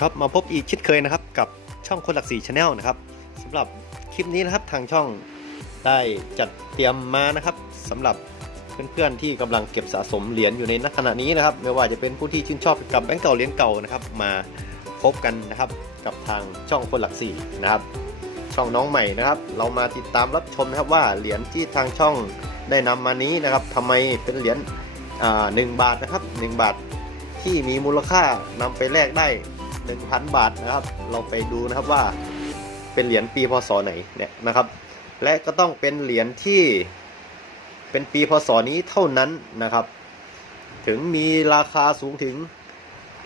ครับมาพบอีกชิดเคยนะครับกับช่องคนหลักสี่ชาแนลนะครับสำหรับคลิปนี้นะครับทางช่องได้จัดเตรียมมานะครับสำหรับเพื่อนๆที่กำลังเก็บสะสมเหรียญอยู่ในณขณะนี้นะครับ ไม่ว่าจะเป็นผู้ที่ชื่นชอบกับแบงก์เก่าเหรียญเก่านะครับ มาพบกันนะครับกับทางช่องคนหลักสี่นะครับ ช่องน้องใหม่นะครับ เรามาติดตามรับชมนะครับว่าเหรียญที่ทางช่องได้นำมานี้นะครับทำไมเป็นเหรียญหนึ่งบาทนะครับหนึ่งบาทที่มีมูลค่านำไปแลกได้ 1,000 บาทนะครับ เราไปดูนะครับว่าเป็นเหรียญปีพศไหนเนี่ยนะครับ และก็ต้องเป็นเหรียญที่เป็นปีพศนี้เท่านั้นนะครับ ถึงมีราคาสูงถึง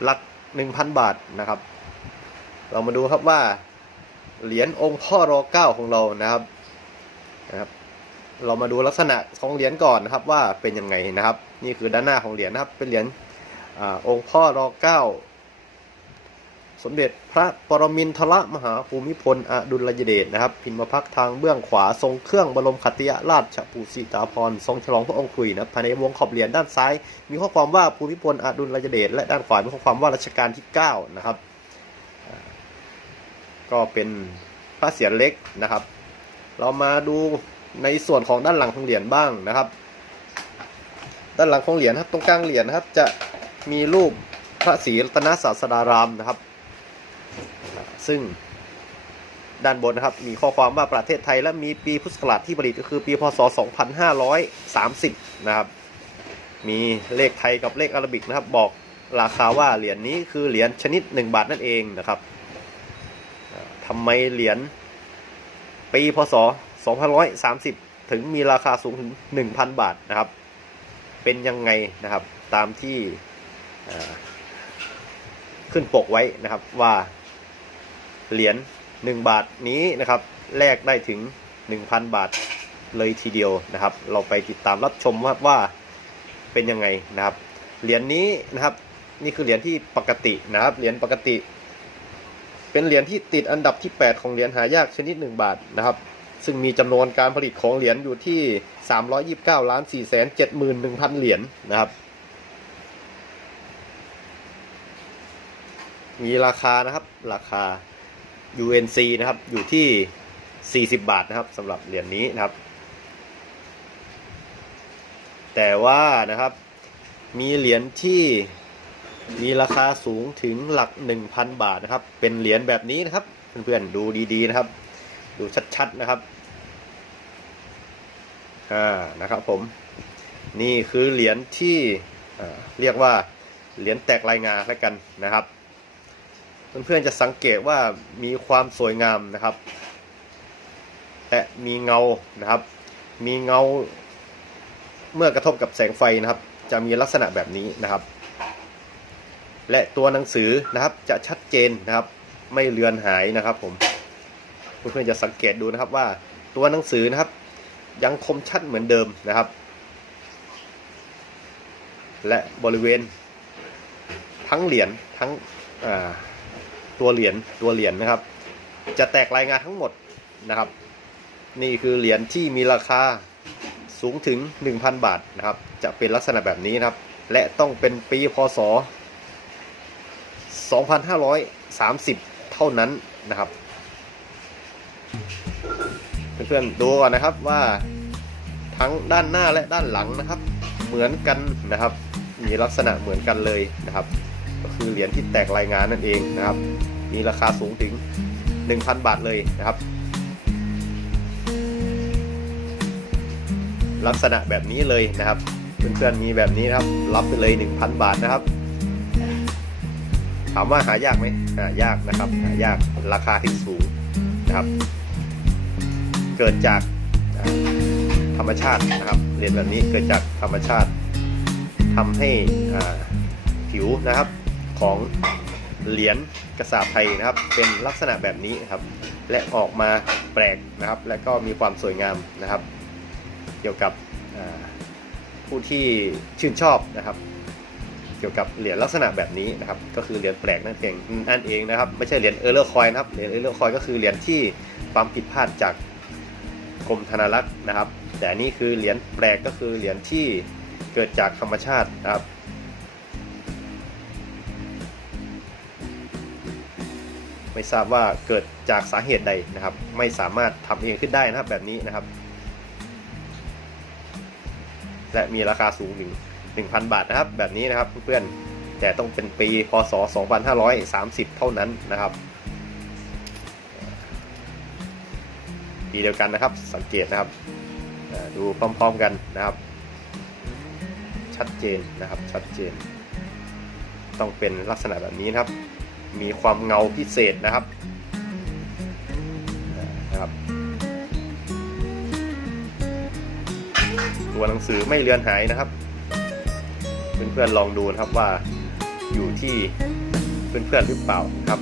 หลัก 1,000 บาทนะครับ เรามาดูครับว่าเหรียญองค์พ่อรอเก้าของเรานะครับนะครับ เรามาดูลักษณะของเหรียญก่อนนะครับว่าเป็นยังไงนะครับ นี่คือด้านหน้าของเหรียญนะครับ เป็นเหรียญอองค์พ่อรอเก้า สมเด็จพระปรมินทรมหาภูมิพลอดุลยเดชนะครับ พินมพ์พักทางเบื้องขวาทรงเครื่องบรมขัติยราชปูสิตาภรทรงฉลองพระองค์คุยนะภายในวงขอบเหรียญด้านซ้าย มีข้อความว่าภูมิพลอดุลยเดชและด้านขวามีข้อความว่ารัชกาลที่ 9 นะครับ ก็เป็นพระเศียรเล็กนะครับ เรามาดูในส่วนของด้านหลังของเหรียญบ้างนะครับ ด้านหลังของเหรียญครับตรงกลางเหรียญนะครับจะมีรูปพระศรีรัตนศาสดารามนะครับ ซึ่งด้านบนนะครับ มีข้อความว่าประเทศไทยและมีปีพุทธศักราชที่ผลิตก็คือปีพศ 2530 นะครับ มีเลขไทยกับเลขอาราบิกนะครับ บอกราคาว่าเหรียญนี้คือเหรียญชนิด 1 บาทนั่นเองนะครับอ่าทำไมเหรียญปีพศ 2530 ถึงมีราคาสูงถึง 1,000 บาทนะครับ เป็นยังไงนะครับตามที่ขึ้นปกไว้นะครับว่า เหรียญ1บาทนี้นะครับแลกได้ถึง 1,000 บาทเลยทีเดียวนะครับ เราไปติดตามรับชมว่าว่าเป็นยังไงนะครับเหรียญนี้นะครับนี่คือเหรียญที่ปกตินะครับเหรียญปกติ เป็นเหรียญที่ติดอันดับที่ 8 ของเหรียญหายากชนิด 1 บาทนะครับ ซึ่งมีจำนวนการผลิตของเหรียญอยู่ที่ 329ล้าน4 7 1 0 0 0 เหรียญนะครับ มีราคานะครับราคา UNC นะครับ อยู่ที่ 40 บาทนะครับสำหรับเหรียญนี้นะครับ แต่ว่านะครับ มีเหรียญที่มีราคาสูงถึงหลัก 1,000 บาทนะครับ เป็นเหรียญแบบนี้นะครับ เพื่อนๆดูดีๆนะครับ ดูชัดๆนะครับอ่านะครับผมนี่คือเหรียญที่เรียกว่าเหรียญแตกลายงาแล้วกันนะครับ เพื่อนๆจะสังเกตว่ามีความสวยงามนะครับ และมีเงานะครับ มีเงาเมื่อกระทบกับแสงไฟนะครับ จะมีลักษณะแบบนี้นะครับ และตัวหนังสือนะครับจะชัดเจนนะครับ ไม่เลือนหายนะครับ ผมเพื่อนๆจะสังเกตดูนะครับว่าตัวหนังสือนะครับ ยังคมชัดเหมือนเดิมนะครับ และบริเวณทั้งเหรียญทั้งอ่า ตัวเหรียญตัวเหรียญนะครับ จะแตกรายงานทั้งหมดนะครับ นี่คือเหรียญที่มีราคาสูงถึง 1,000 บาทนะครับ จะเป็นลักษณะแบบนี้นะครับ และต้องเป็นปีพศ 2530 เท่านั้นนะครับ เพื่อนๆดูก่อนนะครับว่าทั้งด้านหน้าและด้านหลังนะครับ เหมือนกันนะครับ มีลักษณะเหมือนกันเลยนะครับ ก็คือเหรียญที่แตกรายงานนั่นเองนะครับ มีราคาสูงถึง 1,000 บาทเลยนะครับ ลักษณะแบบนี้เลยนะครับเพื่อนๆมีแบบนี้นะครับ รับไปเลย 1,000 บาทนะครับ ถามว่าหายากไหมหายากนะครับ หายากราคาที่สูงนะครับ เกิดจากธรรมชาตินะครับเหรียญแบบนี้เกิดจากธรรมชาติทำให้ผิวนะครับ ของเหรียญกระสาบไทยนะครับ เป็นลักษณะแบบนี้นครับ และออกมาแปลกนะครับ และก็มีความสวยงามนะครับ เกี่ยวกับผู้ที่ชื่นชอบนะครับ เกี่ยวกับเหรียญลักษณะแบบนี้นะครับ ก็คือเหรียญแปลกนั่นเองนั่นเองนะครับ ไม่ใช่เหรียญเออร์เลอร์คอยนะครับ เหรียญเออร์เลอร์คอยก็คือเหรียญที่ความผิดพลาดจากกรมธนารักษ์นะครับ แต่นี่คือเหรียญแปลกก็คือเหรียญที่เกิดจากธรรมชาตินะครับ ไม่ทราบว่าเกิดจากสาเหตุใดนะครับ ไม่สามารถทำเองขึ้นได้นะครับแบบนี้นะครับ และมีราคาสูงถึง1,000 บาทนะครับ แบบนี้นะครับเพื่อนๆแต่ต้องเป็นปีพศ 2530 เท่านั้นนะครับปีเดียวกันนะครับ สังเกตนะครับดูพร้อมๆกันนะครับ ชัดเจนนะครับชัดเจน ต้องเป็นลักษณะแบบนี้นะครับ มีความเงาพิเศษนะครับนะครับ ตัวหนังสือไม่เลือนหายนะครับ เพื่อนๆลองดูนะครับว่าอยู่ที่เพื่อนๆหรือเปล่าครับ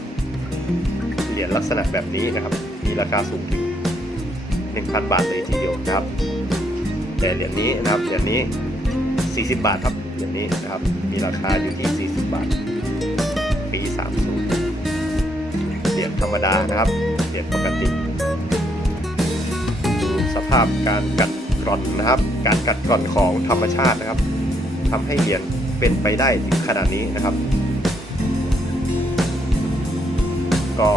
เหรียญลักษณะแบบนี้นะครับ มีราคาสูงถึง1,000 บาทเลยทีเดียวนะครับ แต่เหรียญนี้นะครับเหรียญนี้ 40 บาทครับเหรียญนี้นะครับ มีราคาอยู่ที่ 40 บาท 30เหรียญธรรมดานะครับเหรียญปกติ ดูสภาพการกัดกร่อนนะครับ การกัดกร่อนของธรรมชาตินะครับทำให้เหรียญเป็นไปได้ถึงขนาดนี้นะครับ ก็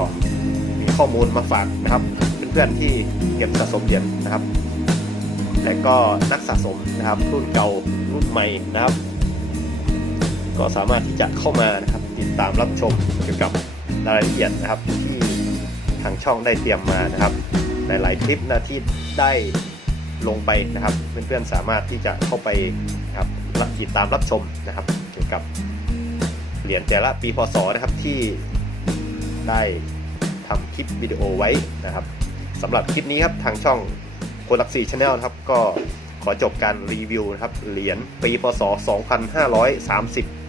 มีข้อมูลมาฝากนะครับเพื่อนๆที่เก็บสะสมเหรียญนะครับ และก็นักสะสมนะครับรุ่นเก่ารุ่นใหม่นะครับ ก็สามารถที่จะเข้ามานะครับติดตามรับชมเกี่ยวกับรายละเอียดนะครับที่ทางช่องได้เตรียมมานะครับ หลาย ๆ คลิปนะที่ได้ลงไปนะครับ เพื่อนๆสามารถที่จะเข้าไปนะครับติดตามรับชมนะครับ เกี่ยวกับเหรียญแต่ละปีพศนะครับที่ได้ทำคลิปวิดีโอไว้นะครับสำหรับคลิปนี้ครับทางช่องคนลักซี่ชาแนลครับก็ขอจบการรีวิวนะครับเหรียญปีพศ 2530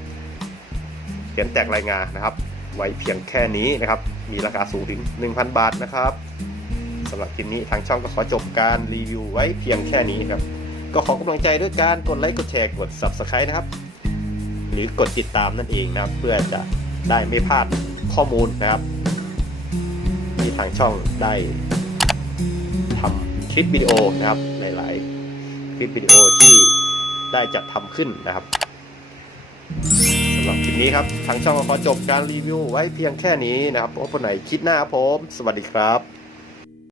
เหรียญแตกรายงานนะครับ ไว้เพียงแค่นี้นะครับ มีราคาสูงถึง 1,000 บาทนะครับสำหรับคลิปนี้ทางช่องก็ขอจบการรีวิวไว้เพียงแค่นี้ครับ ก็ขอกำลังใจด้วยการกดไลค์กดแชร์กด Subscribe นะครับ หรือกดติดตามนั่นเองนะครับ เพื่อจะได้ไม่พลาดข้อมูลนะครับ ที่ทางช่องได้ทำคลิปวิดีโอนะครับหลาย ๆ คลิปวิดีโอที่ได้จัดทำขึ้นนะครับ สำหรับคลิปนี้ครับ ทางช่องก็ขอจบการรีวิวไว้เพียงแค่นี้นะครับพบกันใหม่คลิปหน้าครับผม สวัสดีครับ